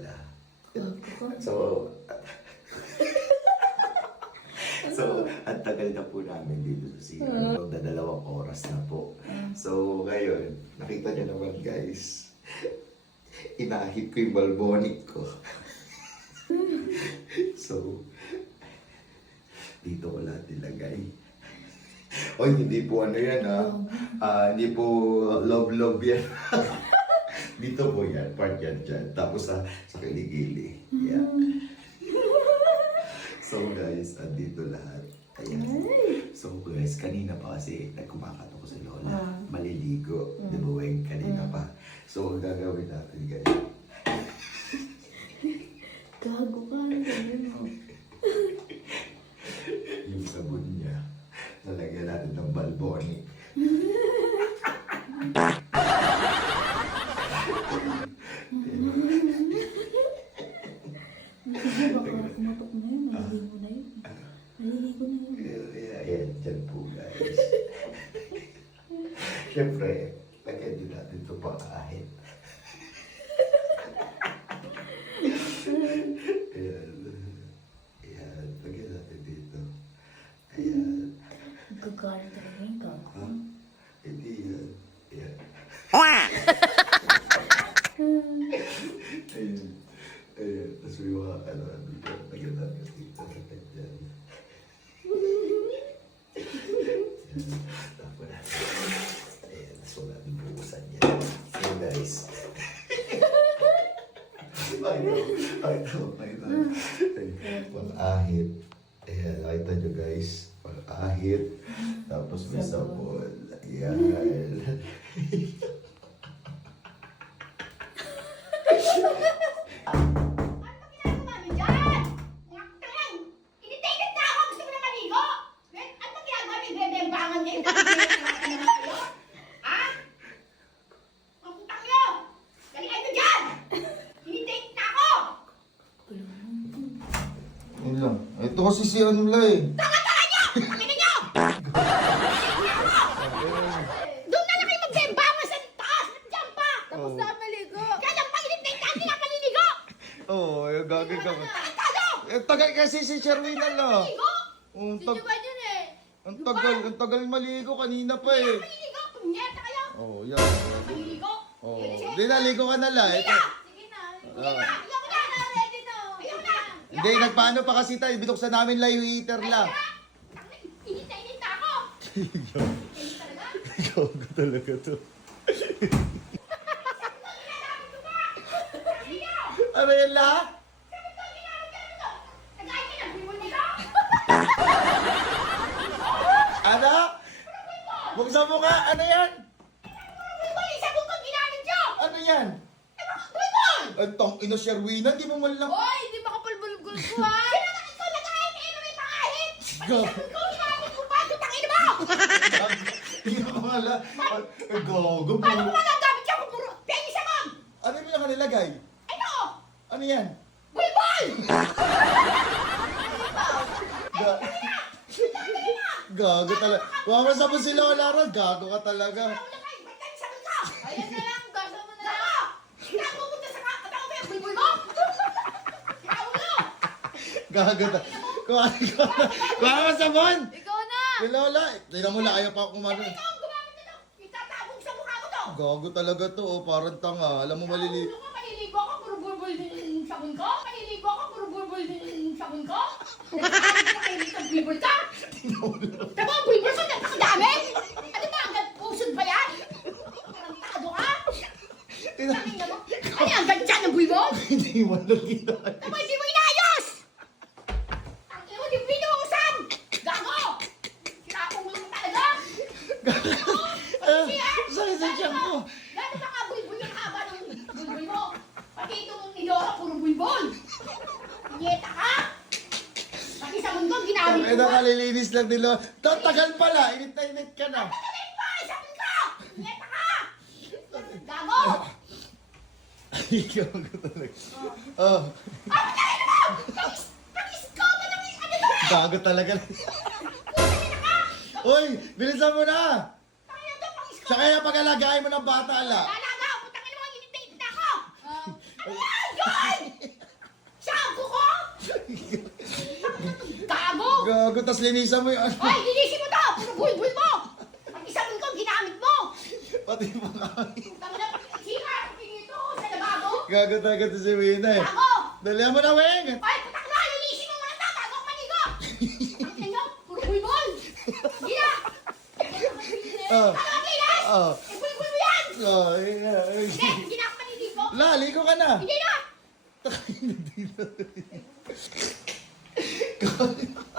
Lola. So, ang tagal na po namin dito sa CR. Dalawang oras na po. So, ngayon, nakita niyo naman guys, inahit ko yung balbonic ko. So, dito ko lahat nilagay. Oy, hindi po ano yan hindi po love yan. Dito po yan, part yan dyan. Tapos sa kiligili. Yan. So guys, andito lahat. Ayan. So guys, kanina pa kasi nagkumakato ko sa Lola. Maliligo. Di ba Weng? Kanina pa. So gagawin natin guys. Gago ka. Yung sabon niya. Nalagyan natin ng balboni. Baka kumatok na yun. Maliligo na yun. Maliligo na yun. Ayan, dyan po guys. Siyempre, lagyan din natin ito pang ahit. Ayan. Ayan, lagyan natin dito. Ayan. Gagalit talaga yung gago. Ha? Hindi yan. Ayan. Ayan. Ayan. Tapos may mga dito. Lagyan natin dito. Lagyan dyan. Tapos natin. Ayan. Tapos wala natin bukusan yan. So guys. Ay, pang-ahit. Ayan, nakita nyo guys. Pang-ahit. Tapos may sabon. Ayan. Yun lang. Ito kasi si ano lang eh. Doon na kayo magbembangan sa taas! Diyan pa! Tapos na maligo. Kaya lang painit na yung taas, hindi na paliligo! Oo, yung gagawin ka. Tarantado! Tagal kasi si Sherwina lang. Paliligo! Yun eh. Ang tagal maligo kanina pa eh. Paliligo! Punyeta kayo! Oo, yan. Paliligo! Oo. Hindi, naligo ka na lang. Ito. Sige na. Ayoko na! Ready na. Ayoko na! Hindi, nagpaano pa kasi tayo. Binuksan namin lang yung heater lang. Init na ako! Init talaga! Gago talaga to. Ano yan lahat? Nag-ayos ka na! Bimol nito! Ano? Buksan mo nga. Ano yan? Bimol! Isa kong kong ginamit nyo! Ano yan? Bimol! Ang tong ino Sherwina. Di mo man lang. Oy, hindi makapulbulgul ko ha. Ikaw nag-ayos kayo na may pangahit! Gago. Ikaw ginamit ko pa! Tutangin mo! Hindi ko wala. Gago. Paano ko magagamit siya kung puro penny sa mom? Ano yung nakalagay? Ito! Ano yan? Bulbol! Gago talaga. Huwag mo sabon si Lola ron. Gago ka talaga. Wala kayo! Ba't kayo sabi ka? Ayan na lang. Gasa mo na lang. Ako! Hindi ako pupunta sa katawa mo yung bulbul ko! Ikaw mo! Gago ta. Kuha mo sabon. Ikaw na. Si Lola. Tingnan mo na ayaw pa kumano. Ikaw ang gumamit nito! Itatabong sa mukha mo to! Gago talaga to. Oh. Parang tanga. Alam mo malili. Ulo ko, maliligo ako, puro bulbul din sabon ko! Maliligo ako, puro bulbul din sabon ko! Nagkakalit ka kayo dito, bulbul ka! Tama, bulbul ko, napakadami! Ano ba, hanggang pusod ba yan? Tarantado ka? Tangin na mo? Ano yan, hanggang dyan ang bulbul? Hindi mo lang ginawa. Tama, hindi mo inayos! Ang ino, di pinuusan! Gago! Sinapong mo naman talaga! Sakit sa tiyan ko. Gano'n ba ka bulbul yung haba ng bulbul mo? Pati itong nilora, puro bulbul! Pinyeta ka? Pati sa mundo, ginamit Ay, mo ba? nakalilinis lang nila. Tagal pala. Init na init ka na. Patayin pa! Isapin ka! Pinyeta ka! Gago! Gago talaga. Oh. Ah, patayin mo! Pag-isko mo ng ano to? Gago talaga. Uy, bilisan mo na. Pangin to, pag-isko! Siya kaya pag-alagayin mo ng bata ala. Lalaga! Putangin mo, init na ako! Ay, God! Gago, tas linisan mo yung ano. Ay, linisin mo to! Puro bulbul mo! Pati sabon ko, ginamit mo! Pati mo kami. Tama na, sira! Pinito ko sa lababo! Gago talaga to si Wina eh. Ako! Dalihan mo na, Weng. Ay, patak na! Linisin mo muna to! Bago ako maligo! Ang tingnan, puro bulbul! Gina! Oh. Ano ang gilas? Oh. Eh, bulbul mo yan! Oh, Hindi, gina ako maliligo! La, liko ka na. Hindi na! Gago.